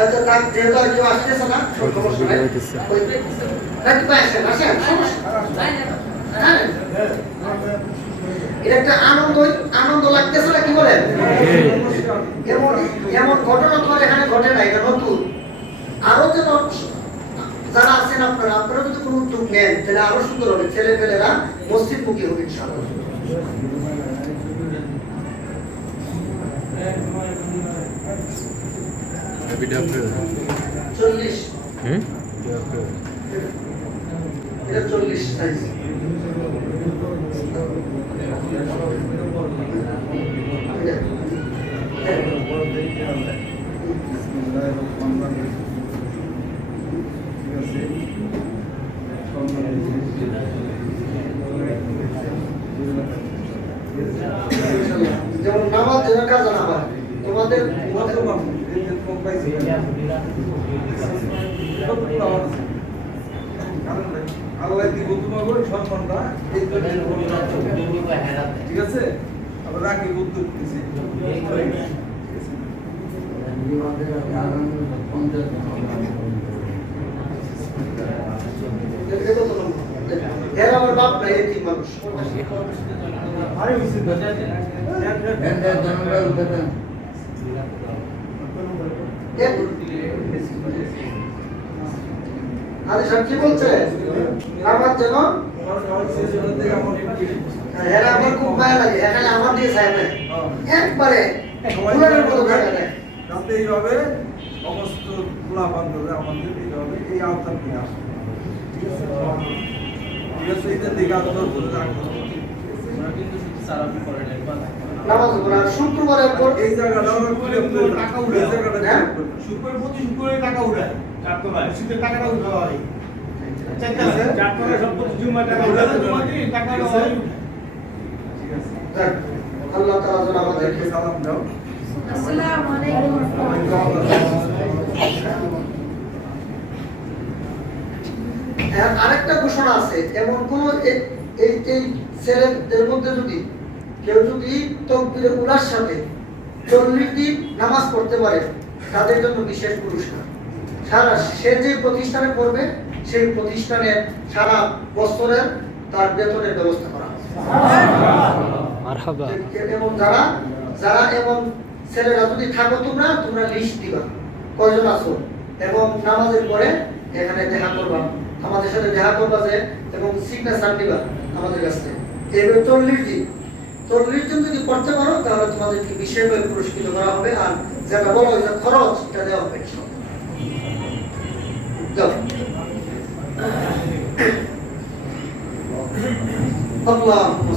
আচ্ছা তার যেহেতু আর কেউ আসতেছে না এটা একটা আনন্দ লাগতেছে না কি বলেন? এমন ঘটনা তো এখানে ঘটে না, এটা নতুন। আরো যেন যারা আছেন আপনারা যদি কোনো উদ্যোগ নেন তাহলে আরো সুন্দর হবে, ছেলে পেলেরা মসজিদ মুখী হবে ইনশাআল্লাহ। চল্লিশ এটা 40 সাইজ। যেমন নামাজ যেন কাজা না হয় তোমাদের আল্লাহ দিব তোমাকে সম্মানটা ঠিক আছে। আবার রাখি উত্তর দিছি আমার বাপ নাই ঠিক মানুষ আরে সব কি বলছে আমার যেন এরা আমার খুব মায়া লাগে, এখানে আমার দিয়ে চায় না একবারে ফুলের মতো থাকে না যাতে এইভাবে সমস্ত খোলা বন্ধ হবে আমাদের এইভাবে এই আওতার নিয়ে আসবে। ঠিক আছে ঠিক আছে, এটা দিকে আদর করে রাখবো কিন্তু শুধু সারাবি করে লাগবে নামাজ পড়া শুক্রবারের পর এই জায়গাটা খুলে টাকা উড়ে এই জায়গাটা শুক্রবার প্রতি শুক্রবারে টাকা উড়ায় চারতলায় শীতের টাকাটা উঠাওয়া হয় চারতলায় সব প্রতি জুম্মা টাকা উঠাতে টাকা হয়। ঠিক আছে আল্লাহ তাআলা যেন আমাদেরকে সালাম দাও। আসসালামু আলাইকুম। আরেকটা ঘোষণা আছে, এমন কোন এই ছেলেদের মধ্যে যদি কেউ যদি তাকবীরে উলার সাথে 40 দিন নামাজ পড়তে পারে তাদের জন্য বিশেষ পুরস্কার। সারা সে যে প্রতিষ্ঠানে পড়বে সেই প্রতিষ্ঠানের সারা বছরের তার বেতনের ব্যবস্থা করা হবে। এবং যারা এমন ছেলেরা যদি থাকো তোমরা লিস্ট দিবা কয়জন আছো এবং নামাজের পরে এখানে দেখা করবা, আমাদের সাথে দেখা করবা যে এবং সিগনেচার দিবা আমাদের কাছে। এইভাবে 40 জন যদি পড়তে পারো তাহলে তোমাদেরকে বিশেষভাবে পুরস্কৃত করা হবে, আর যেটা বলা হয়েছে খরচ এটা দেওয়া হবে। আল্লাহুম্মা